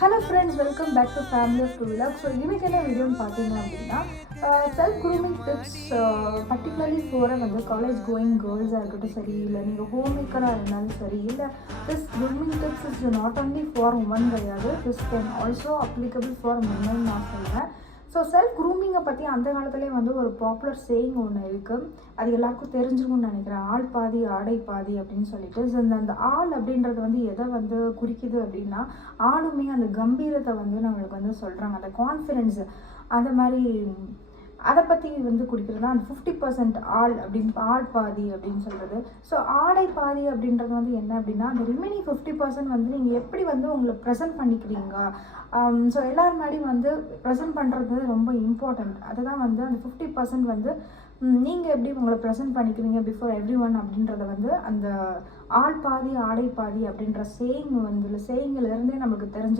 Hello friends, welcome back to Family of Two Vlog. So இன்னைக்கு என்ன வீடியோன்னு பார்த்தீங்க அப்படின்னா self grooming tips particularly for வந்து காலேஜ் கோயிங் கேர்ள்ஸாக இருக்கட்டும் சரி, இல்லை நீங்கள் ஹோம் மேக்கராக இருந்தாலும் சரி, இல்லை this grooming tips is not only for women கிடையாது, this can also applicable for men நான் சொல்கிறேன். ஸோ செல்ஃப் க்ரூமிங்கை பற்றி அந்த காலத்துலேயே வந்து ஒரு பாப்புலர் சேயிங் ஒன்று இருக்குது, அது எல்லாருக்கும் தெரிஞ்சிருக்கும்னு நினைக்கிறேன். ஆள் பாதி ஆடை பாதி அப்படின்னு சொல்லிட்டு. ஸோ அந்த ஆள் அப்படின்றது வந்து எதை வந்து குறிக்குது அப்படின்னா, ஆளுமே அந்த கம்பீரத்தை வந்து நம்மளுக்கு வந்து சொல்கிறாங்க, அந்த கான்ஃபிடென்ஸு அந்த மாதிரி அதை பற்றி வந்து குடிக்கிறது தான் அந்த 50% ஆள் அப்படின்னு, ஆள் பாதி அப்படின்னு சொல்கிறது. ஸோ ஆடை பாதி அப்படின்றது வந்து என்ன அப்படின்னா, அந்த ரிமைனிங் 50% வந்து நீங்கள் எப்படி வந்து உங்களை ப்ரெசென்ட் பண்ணிக்கிறீங்க. ஸோ எல்லோரும் முன்னாடி வந்து ப்ரெசென்ட் பண்ணுறது ரொம்ப இம்பார்ட்டண்ட். அதுதான் வந்து அந்த 50% வந்து நீங்கள் எப்படி உங்களை ப்ரெசென்ட் பண்ணிக்கிறீங்க பிஃபோர் எவ்ரி ஒன் அப்படின்றத வந்து அந்த ஆள் பாதி ஆடை பாதி அப்படின்ற சேயிங் வந்து சேயிங்கிலேருந்தே நமக்கு தெரிஞ்சு